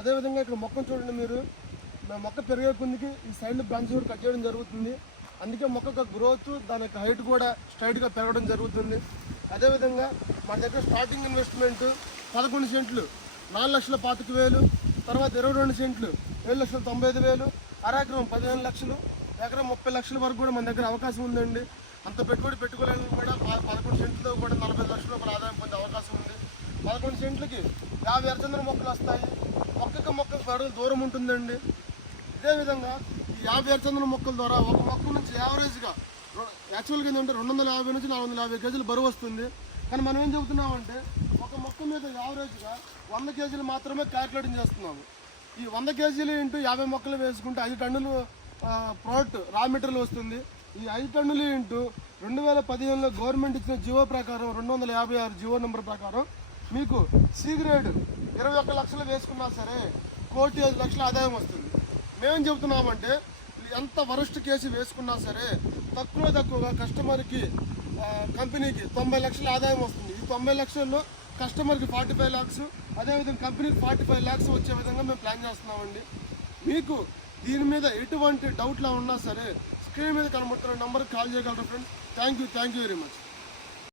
అదేవిధంగా ఇక్కడ మొక్కను చూడండి మీరు, మొక్క పెరిగే కొద్దికి ఈ సైడ్లో బ్రాంచ్ కూడా కట్ చేయడం జరుగుతుంది. అందుకే మొక్క యొక్క గ్రోత్, దాని యొక్క హైట్ కూడా స్ట్రైట్గా పెరగడం జరుగుతుంది. అదేవిధంగా మన దగ్గర స్టార్టింగ్ ఇన్వెస్ట్మెంట్ 11 సెంట్లు 4,25,000, తర్వాత 22 సెంట్లు 7,95,000, అరెకరం 15 లక్షలు, ఎకరం 30 లక్షల వరకు కూడా మన దగ్గర అవకాశం ఉందండి. అంత పెట్టుబడి పెట్టుకోలేని కూడా 11 సెంట్లతో కూడా 40 లక్షల రూపాయల ఆదాయం పొందే అవకాశం ఉంది. 11 సెంట్లకి 50 ఎర్రచందనం మొక్కలు వస్తాయి. మొక్కకు పెరగ దూరం ఉంటుందండి. ఇదే విధంగా ఈ 50 ఎర్రచందనం మొక్కల ద్వారా ఒక మొక్క నుంచి యావరేజ్గా యాక్చువల్గా ఏంటంటే 250 నుంచి 450 కేజీలు బరువు వస్తుంది. కానీ మనం ఏం చెబుతున్నామంటే ఒక మొక్క మీద యావరేజ్గా 100 కేజీలు మాత్రమే క్యాల్కులేటింగ్ చేస్తున్నాము. ఈ 100 కేజీలు ఇంటూ 50 మొక్కలు వేసుకుంటే 5 టన్నులు ప్రోడక్ట్ రా మెటీరియల్ వస్తుంది. ఈ 5 టన్నులు ఇంటూ 2015లో గవర్నమెంట్ ఇచ్చిన జివో ప్రకారం 256 జివో నెంబర్ ప్రకారం మీకు సి గ్రేడ్ 21 లక్షలు వేసుకున్నా సరే 1,05,00,000 ఆదాయం వస్తుంది. మేమేం చెబుతున్నామంటే ఎంత వరస్ట్ కేసు వేసుకున్నా సరే తక్కువగా కస్టమర్కి కంపెనీకి 90 లక్షల ఆదాయం వస్తుంది. ఈ 90 లక్షల్లో కస్టమర్కి 45 lakhs, అదేవిధంగా కంపెనీకి 45 lakhs వచ్చే విధంగా మేము ప్లాన్ చేస్తున్నామండి. మీకు దీని మీద ఎటువంటి డౌట్లో ఉన్నా సరే స్క్రీన్ మీద కనబడుతున్న నెంబర్కి కాల్ చేయగలరు friends. Thank you very much.